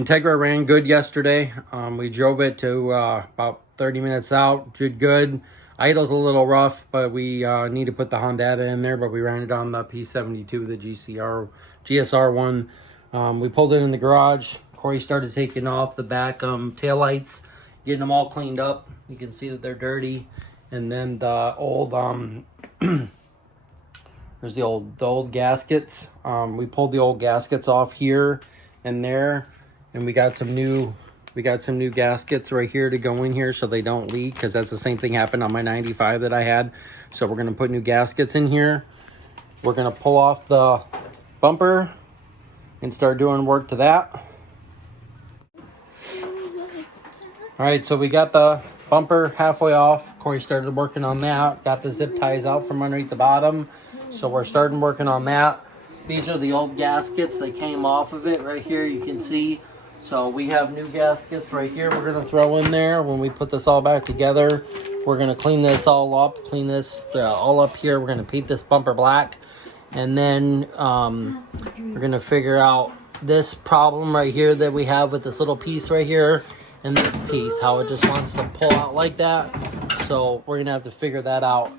Integra ran good yesterday. We drove it to about 30 minutes out, did good. Idle's a little rough, but we need to put the Honda in there, but we ran it on the P72, the GSR one. We pulled it in the garage. Corey started taking off the back taillights, getting them all cleaned up. You can see that they're dirty. And then the old, there's the old gaskets. We pulled the old gaskets off here and there, and we got some new gaskets right here to go in here so they don't leak, because that's the same thing happened on my 95 that I had. So we're gonna put new gaskets in here. We're gonna pull off the bumper and start doing work to that. All right, so we got the bumper halfway off. Corey started working on that. Got the zip ties out from underneath the bottom. So we're starting working on that. These are the old gaskets that came off of it right here, you can see. So we have new gaskets right here we're gonna throw in there when we put this all back together. We're gonna clean this all up, clean this all up here. We're gonna paint this bumper black. And then we're gonna figure out this problem right here that we have with this little piece right here and this piece, how it just wants to pull out like that. So we're gonna have to figure that out.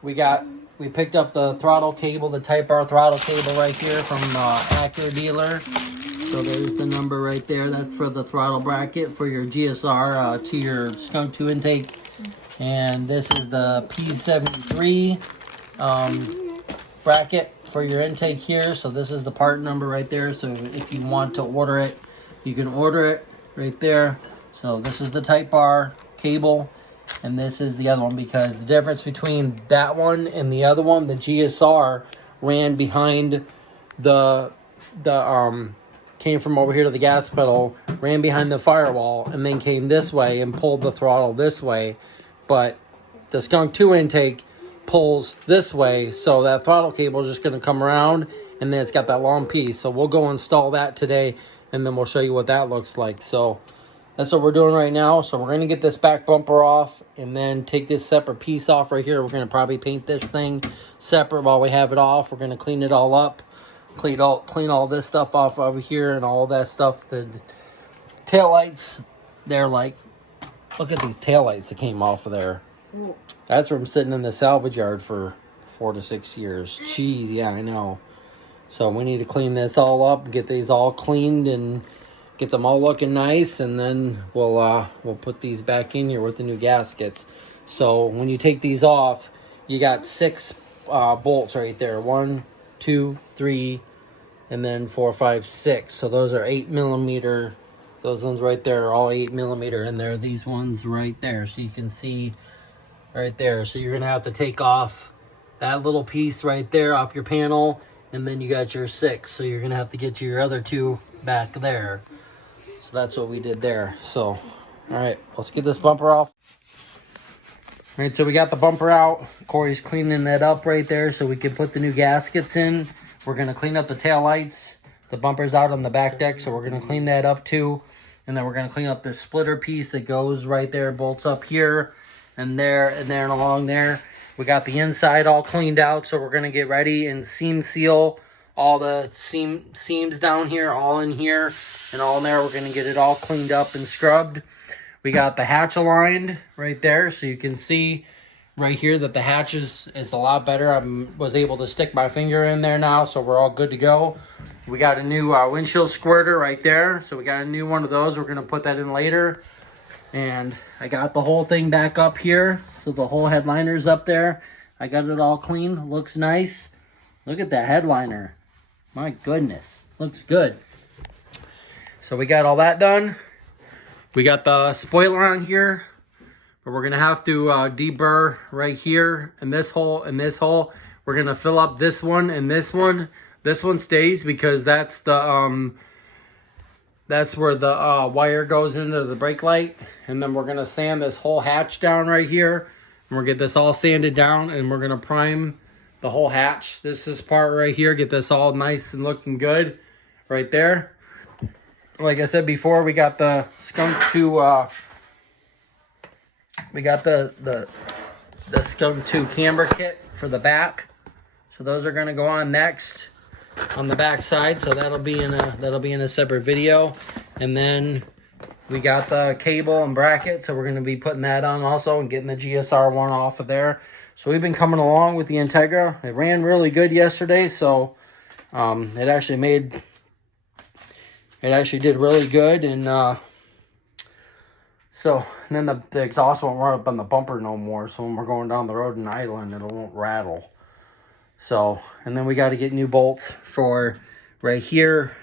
We picked up the throttle cable, the Type R throttle cable right here from Acura dealer. So there's the number right there. That's for the throttle bracket for your GSR to your Skunk2 intake. And this is the P73 bracket for your intake here. So this is the part number right there. So if you want to order it, you can order it right there. So this is the Type R cable, and this is the other one, because the difference between that one and the other one, the GSR ran behind came from over here to the gas pedal, ran behind the firewall, and then came this way and pulled the throttle this way. But the Skunk2 intake pulls this way, so that throttle cable is just going to come around, and then it's got that long piece. So we'll go install that today, and then we'll show you what that looks like. So that's what we're doing right now. So we're going to get this back bumper off and then take this separate piece off right here. We're going to probably paint this thing separate while we have it off. We're going to clean it all up. Clean all this stuff off over here and all that stuff. The taillights, they're like, look at these taillights that came off of there. That's from sitting in the salvage yard for 4 to 6 years. Jeez, yeah, I know. So we need to clean this all up, get these all cleaned and get them all looking nice, and then we'll put these back in here with the new gaskets. So when you take these off, you got 6 bolts right there. 1, 2, 3, and then 4, 5, 6. So those are 8mm. Those ones right there are all 8mm, and there are these ones right there. So you can see right there. So you're gonna have to take off that little piece right there off your panel, and then you got your 6. So you're gonna have to get your other 2 back there. So that's what we did there. So, all right, let's get this bumper off. All right, so we got the bumper out. Corey's cleaning that up right there so we can put the new gaskets in. We're going to clean up the tail lights. The bumper's out on the back deck, so we're going to clean that up too. And then we're going to clean up the splitter piece that goes right there, bolts up here and there and there and along there. We got the inside all cleaned out, so we're going to get ready and seam seal all the seams down here, all in here and all in there. We're going to get it all cleaned up and scrubbed. We got the hatch aligned right there, so you can see right here that the hatch is a lot better. I was able to stick my finger in there now, so we're all good to go. We got a new windshield squirter right there, so we got a new one of those. We're going to put that in later. And I got the whole thing back up here, so the whole headliner's up there. I got it all clean. Looks nice. Look at that headliner. My goodness. Looks good. So we got all that done. We got the spoiler on here, but we're going to have to deburr right here in this hole and this hole. We're going to fill up this one and this one. This one stays because that's the that's where the wire goes into the brake light. And then we're going to sand this whole hatch down right here. And we'll get this all sanded down, and we're going to prime the whole hatch. This part right here, get this all nice and looking good right there. Like I said before, we got the Skunk2 we got the Skunk2 camber kit for the back. So those are going to go on next on the back side. So that'll be in a separate video. And then we got the cable and bracket, so we're going to be putting that on also and getting the GSR one off of there. So we've been coming along with the Integra. It ran really good yesterday, so it actually did really good. And then the exhaust won't run up on the bumper no more, so when we're going down the road and idling, it won't rattle. So, and then we got to get new bolts for right here,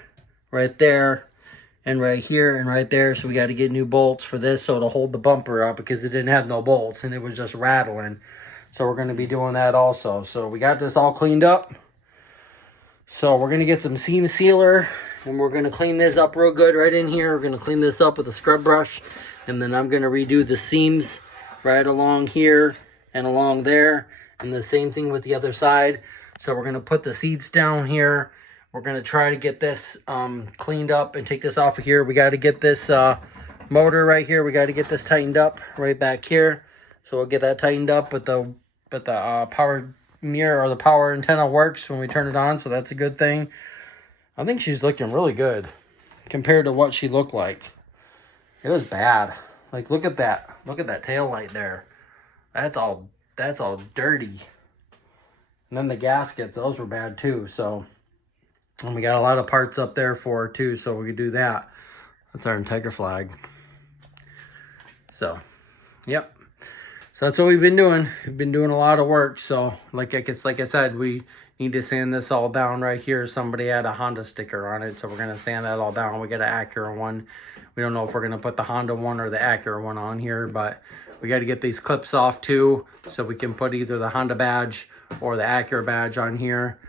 right there, and right here and right there. So we got to get new bolts for this so it'll hold the bumper up, because it didn't have no bolts and it was just rattling. So we're going to be doing that also. So we got this all cleaned up. So we're going to get some seam sealer and we're going to clean this up real good right in here. We're going to clean this up with a scrub brush, and then I'm going to redo the seams right along here and along there, and the same thing with the other side. So we're going to put the seats down here. We're going to try to get this cleaned up and take this off of here. We got to get this motor right here. We got to get this tightened up right back here. So we'll get that tightened up, but the power mirror or the power antenna works when we turn it on. So that's a good thing. I think she's looking really good compared to what she looked like. It was bad. Like, look at that. Look at that tail light there. That's all dirty. And then the gaskets, those were bad too. So, and we got a lot of parts up there for her too, so we could do that. That's our Integra flag. So, yep. So that's what we've been doing. We've been doing a lot of work. So, like I said, we need to sand this all down right here. Somebody had a Honda sticker on it, so we're gonna sand that all down. We got an Acura one. We don't know if we're gonna put the Honda one or the Acura one on here, but we got to get these clips off too, so we can put either the Honda badge or the Acura badge on here.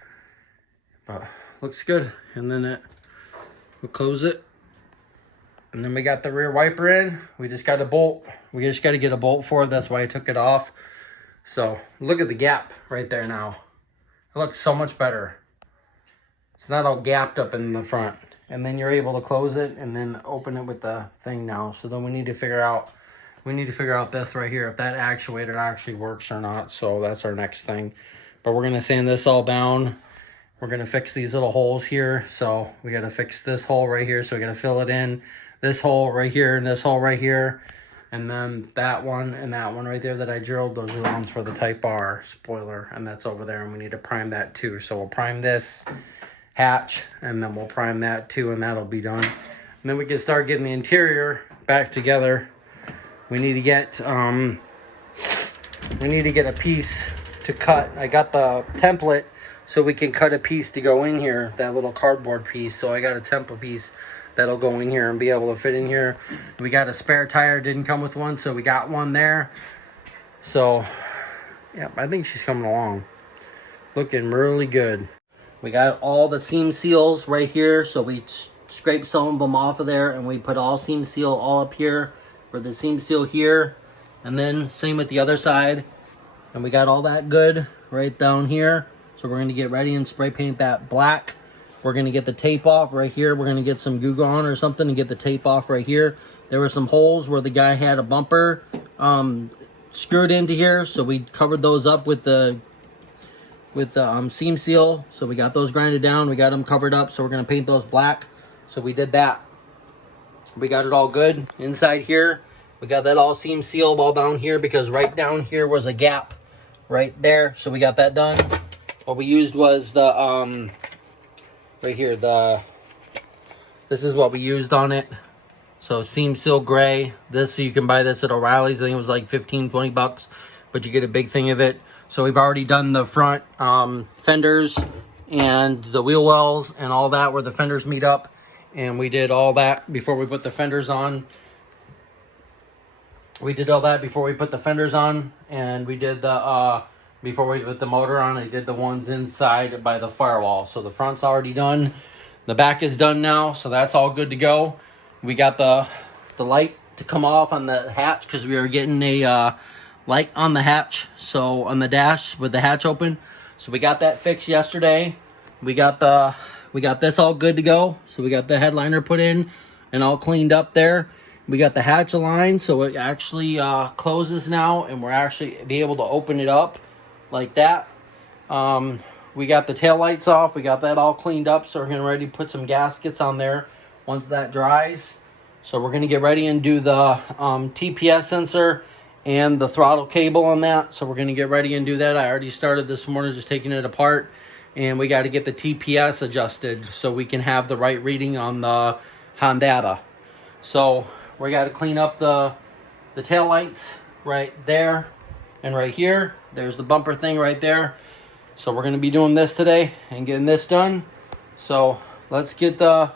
But looks good. And then we'll close it. And then we got the rear wiper in. We just got a bolt. We just got to get a bolt for it. That's why I took it off. So look at the gap right there now. It looks so much better. It's not all gapped up in the front. And then you're able to close it and then open it with the thing now. So then we need to figure out this right here, if that actuator actually works or not. So that's our next thing. But we're going to sand this all down. We're going to fix these little holes here. So we got to fix this hole right here. So we got to fill it in. This hole right here and this hole right here. And then that one and that one right there that I drilled, those are the ones for the Type R spoiler. And that's over there. And we need to prime that too. So we'll prime this hatch and then we'll prime that too. And that'll be done. And then we can start getting the interior back together. We need to get a piece to cut. I got the template so we can cut a piece to go in here, that little cardboard piece. So I got a template piece that'll go in here and be able to fit in here. We got a spare tire, didn't come with one, so we got one there. So yeah, I think she's coming along. Looking really good. We got all the seam seals right here, so we scraped some of them off of there and we put all seam seal all up here for the seam seal here, and then same with the other side. And we got all that good right down here. So we're going to get ready and spray paint that black. We're going to get the tape off right here. We're going to get some Goo Gone or something and get the tape off right here. There were some holes where the guy had a bumper screwed into here, so we covered those up with the seam seal. So we got those grinded down. We got them covered up. So we're going to paint those black. So we did that. We got it all good inside here. We got that all seam sealed all down here because right down here was a gap right there. So we got that done. What we used was the right here, this is what we used on it. So seam seal gray. This, so you can buy this at O'Reilly's. I think it was like 15, 20 bucks, but you get a big thing of it. So we've already done the front fenders and the wheel wells and all that where the fenders meet up. And we did all that before we put the fenders on. We did all that before we put the fenders on. And we did the, before we put the motor on, I did the ones inside by the firewall. So the front's already done. The back is done now. So that's all good to go. We got the light to come off on the hatch because we were getting a light on the hatch. So on the dash with the hatch open. So we got that fixed yesterday. We got this all good to go. So we got the headliner put in and all cleaned up there. We got the hatch aligned, so it actually closes now, and we're actually be able to open it up like that. We got the tail lights off. We got that all cleaned up, so we're getting ready to put some gaskets on there once that dries. So we're going to get ready and do the TPS sensor and the throttle cable on that. So we're going to get ready and do that. I already started this morning just taking it apart. And we got to get the TPS adjusted so we can have the right reading on the Honda. So we got to clean up the tail lights right there and right here. There's the bumper thing right there. So we're going to be doing this today and getting this done. So let's get the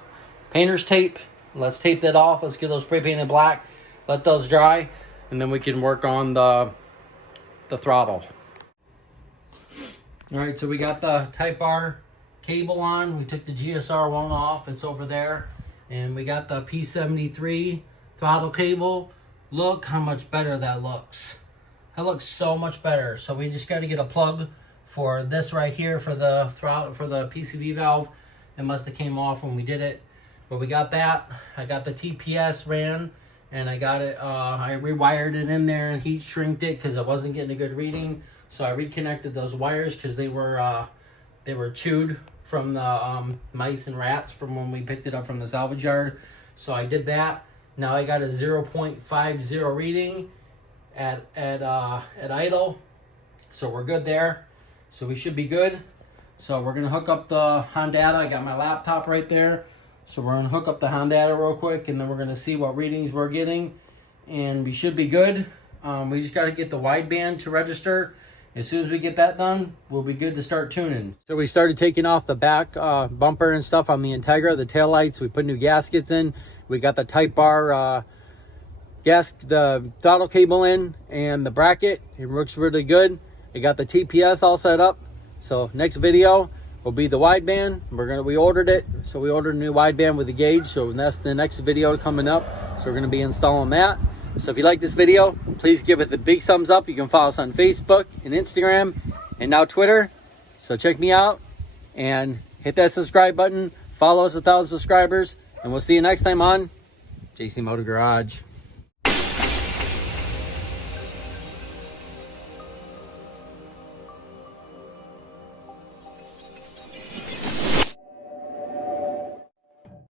painter's tape. Let's tape that off. Let's get those spray painted black. Let those dry. And then we can work on the throttle. All right, so we got the Type R cable on. We took the GSR one off. It's over there. And we got the P73 throttle cable. Look how much better that looks. That looks so much better. So we just got to get a plug for this right here for the throttle, for the PCV valve. It must have came off when we did it. But we got that. I got the TPS ran. And I got it, I rewired it in there and heat shrinked it because I wasn't getting a good reading. So I reconnected those wires because they were chewed from the mice and rats from when we picked it up from the salvage yard. So I did that. Now I got a 0.50 reading at idle. So we're good there. So we should be good. So we're gonna hook up the Honda. I got my laptop right there. So we're gonna hook up the Honda real quick and then we're gonna see what readings we're getting. And we should be good. We just gotta get the wideband to register. As soon as we get that done, we'll be good to start tuning. So we started taking off the back bumper and stuff on the Integra, the taillights. We put new gaskets in. We got the Type R the throttle cable in and the bracket. It looks really good. We got the TPS all set up. So next video will be the wideband. We ordered it. So we ordered a new wideband with the gauge. So that's the next video coming up. So we're gonna be installing that. So if you like this video, please give it a big thumbs up. You can follow us on Facebook and Instagram and now Twitter. So check me out and hit that subscribe button. Follow us 1,000 subscribers and we'll see you next time on JC Motor Garage.